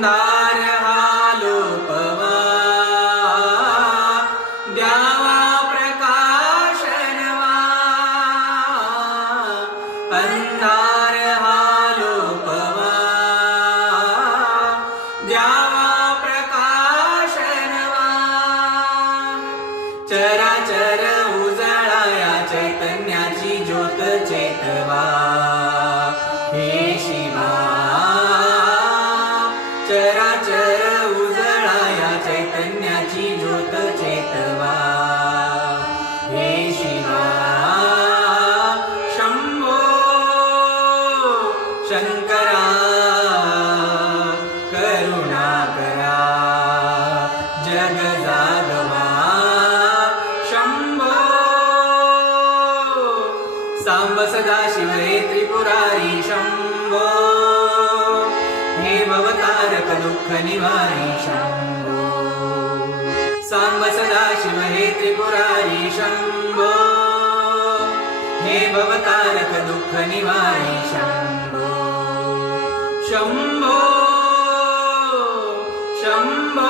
अंधार हालोपवा द्यावा प्रकाश नवा अंधार हालोपवा द्यावा प्रकाश नवा चराचर उजळाया चैतन्याची ज्योत चेतवा हे शिवा चराचर उजळाया चैतन्याची ज्योत चेतवा हे शिवा शंभो शंकरा करुणा करा जग जागवा शंभो सांब सदाशिव हे त्रिपुरारी शंभो हे भवतारक दुःख निवारी शंभो सांब सदाशिव हे त्रिपुरारी शंभो हे भवतारक दुःख निवारी शंभो शंभो शंभो